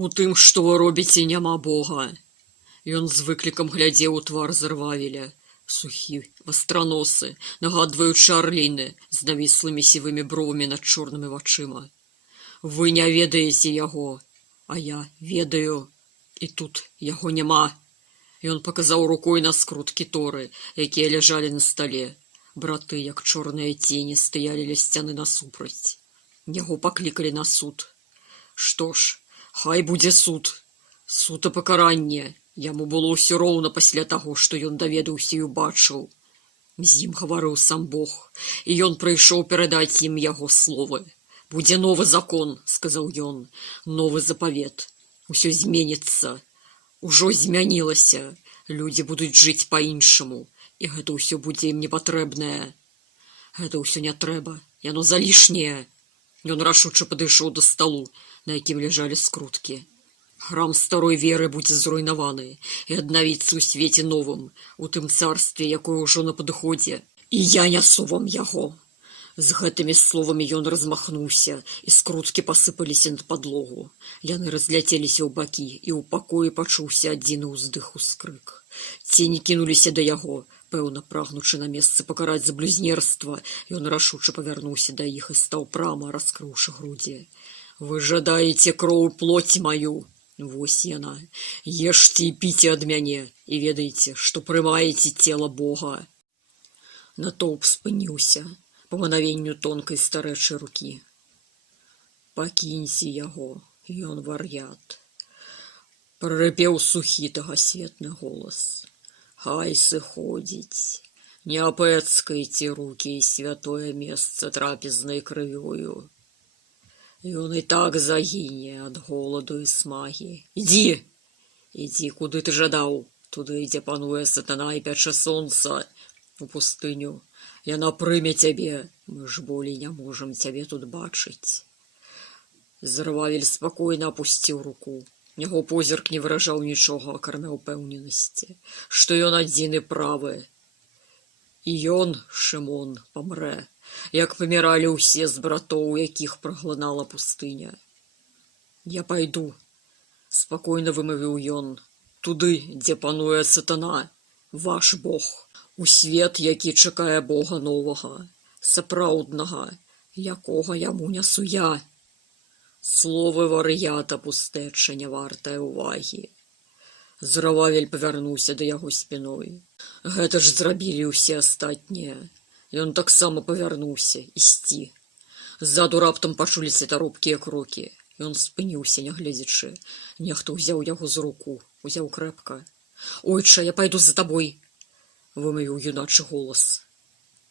У тым, што вы робіце, няма Бога. Ён з выклікам глядзеў у твар Зарвавеля, сухі, вастраносы, нагадваючы арліны, з навіслымі сівымі бровамі над чорнымі вачыма. Вы не ведаеце яго, а я ведаю, і тут яго няма. Ён паказаў рукой на скруткі Торы, якія ляжалі на стале. Браты, як чорныя цені, стаялі ля сцяны насупраць. Яго паклікалі на суд. Што ж, хай будзе суд. Суд і пакаранне. Яму было ўсё роўна пасля таго, што ён даведаўся і убачыў. З ім гаварыў сам Бог, і ён прыйшоў перадаць ім яго словы. Будзе новы закон, сказаў ён, новы запавет. Усё зменіцца. Ужо змянілася. Людзі будуць жыць па-іншаму, і гэта ўсё будзе ім непатрэбнае. Гэта ўсё не трэба, яно залішняе. Ён рашуча падышоў да сталу, на якім ляжалі скруткі. Храм старой веры будзе зруйнаваны і аднавіцца ў свеце новым, у тым царстве, якое ўжо на падыходзе. І я нясу вам яго. З гэтымі словамі ён размахнуўся, і скруткі пасыпаліся на падлогу. Яны разляцеліся ў бакі, і ў пакоі пачуўся адзіны ўздых ускрык. Цені кінуліся да яго, пэўна, прагнучы на месцы пакараць за блюзнерства. Ён рашуча павярнуўся да іх і стаў прама, раскрыўшы грудзі. Вы жадаеце кроў плоць маю. Вось яна. Ешце і піце ад мяне, і ведаеце, што прымаеце цела Бога. Натоўп спыніўся па мгновенню тонкай старэчай рукі. Пакіньце яго, ён вар'ят. Прарыпеў сухі тагасветны голас. Хай сыходзіць. Не апэцкайце рукі і святое месца трапезнай крывёю. Ён і так загіне ад голаду і смагі. Ідзі! Ідзі, куды ты жадаў. Туды, дзе пануе сатана і пячэ сонца. У пустыню. Яна прыме цябе. Мы ж болей не можам цябе тут бачыць. Зарвавель спакойна апусціў руку. Яго позірк не выражаў нічога, акрамя ўпэўненасці, што ён адзіны правы. І ён, Шымон, памрэ, як паміралі ўсе з братоў, якіх праглынала пустыня. Я пайду, спакойна вымавіў ён, туды, дзе пануе сатана, ваш Бог, у свет, які чакае Бога новага, сапраўднага, якога яму нясу я. Словы вар'ята пустэча не вартае ўвагі. Зарвавель павярнуўся да яго спіной. Гэта ж зрабілі ўсе астатнія. Ён таксама павярнуўся ісці. Ззаду раптам пачуліся таропкія крокі. Ён спыніўся, нягледзячы. Нехта ўзяў яго з руку, узяў крэпка. Ойча, я пайду за табой, вымавіў юначы голас.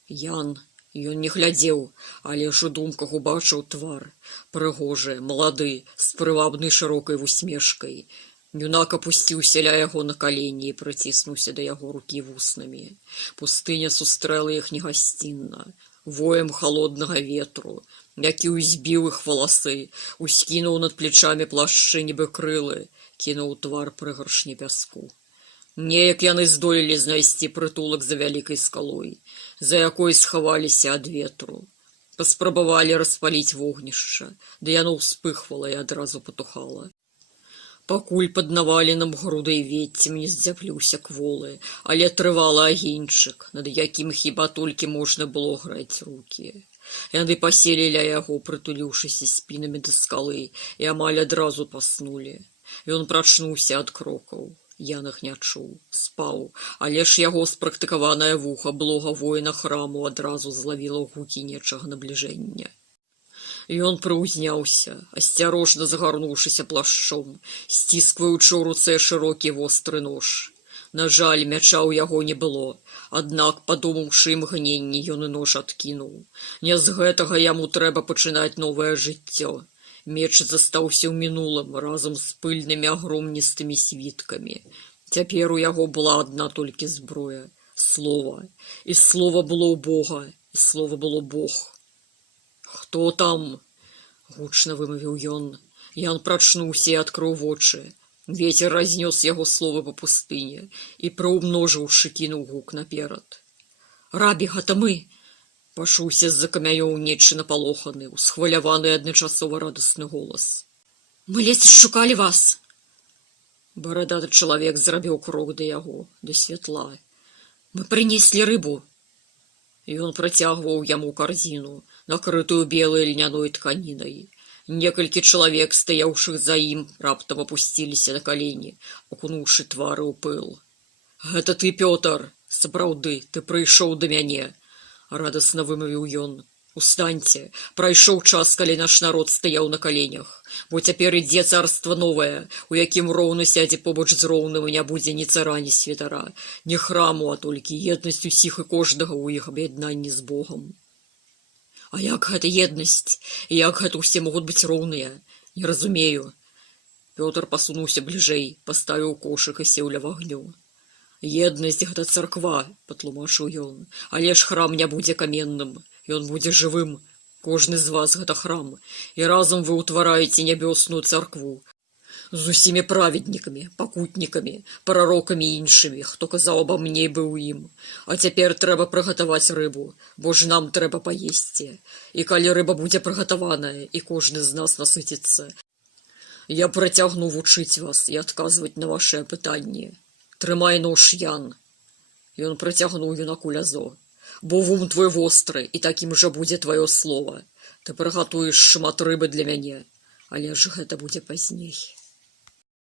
Ян, ён не глядзеў, але ж у думках убачыў твар. Прыгожы, малады, з прывабнай шырокай усмешкай. Юнак апусціўся ля яго на калені і прыціснуўся да яго рукі вуснамі. Пустыня сустрэла іх негасцінна, воем халоднага ветру, які ўзбіў іх валасы, ускінуў над плечамі плашчы нібы крылы, кінуў твар прыгаршні пяску. Неяк яны здолелі знайсці прытулак за вялікай скалой, за якой схаваліся ад ветру. Паспрабавалі распаліць вогнішча, ды яно ўспыхвала і адразу патухала. Пакуль пад наваленым грудай веццем не здзяпліўся кволы, але трывалы агеньчык, над якім хіба толькі можна было граць рукі. Яны паселі ля яго, прытуліўшыся спінамі да скалы, і амаль адразу паснулі. Ён прачнуўся ад крокаў. Ян іх не чуў, спаў, але ж яго спрактыкаванае вуха блога воіна храму адразу злавіла гукі нечага набліжэння. Ён прыўзняўся, асцярожна загарнуўшыся плашчом, сціскваючы ў руцэ шырокі востры нож. На жаль, мяча ў яго не было, аднак, падумаўшы імгненне, ён і нож адкінуў. Не з гэтага яму трэба пачынаць новае жыццё. Меч застаўся ў мінулым, разам з пыльнымі агромністымі світкамі. Цяпер у яго была адна толькі зброя — слова. І слова было ў Бога, і слова было Бог. «Хто там?» — гучна вымавіў ён. Ян прачнуўся і адкрыў вочы. Вецер разнёс яго словы па пустыне і, прыўмножыўшы, кінуў гук наперад. «Рабі, гэта мы!» — пачуўся з-за камянёў нечы напалоханы, усхваляваны адначасова радасны голас. Мы ледзь шукалі вас. Барадаты чалавек зрабіў крок да яго, да святла. Мы прынеслі рыбу. Ён працягваў яму карзіну, накрытую белай льняной тканінай. Некалькі чалавек, стаяўшых за ім, раптам апусціліся на калені, акунуўшы твары ў пыл. Гэта ты, Пётр, сапраўды, ты прыйшоў да мяне, радасна вымавіў ён. Устаньце, прайшоў час, калі наш народ стаяў на каленях, бо цяпер ідзе царства новае, у якім роўны сядзе побач з роўным і не будзе ні цара, ні святара, ні храму, а толькі еднасць усіх і кожнага ў іх аб'яднанні з Богам. А як гэта еднасць? І як гэта ўсе могуць быць роўныя? Не разумею. Пётр пасунуўся бліжэй, паставіў кошык і сеў ля вагню. Еднасць гэта царква, патлумачыў ён, але ж храм не будзе каменным. Ён будзе жывым. Кожны з вас гэта храм. І разам вы ўтвараеце нябёсную царкву. З усімі праведнікамі, пакутнікамі, прарокамі і іншымі, хто казаў аба мне і быў ім. А цяпер трэба прыгатаваць рыбу, бо ж нам трэба паесці. І калі рыба будзе прыгатаваная, і кожны з нас насыціцца, я працягну вучыць вас і адказваць на вашыя пытанні. Трымай нож, Ян. Ён працягнуў юнаку лязо. Бо вум твой востры, і такім жа будзе тваё слова. Ты прыгатуеш шмат рыбы для мяне, але ж гэта будзе пазней.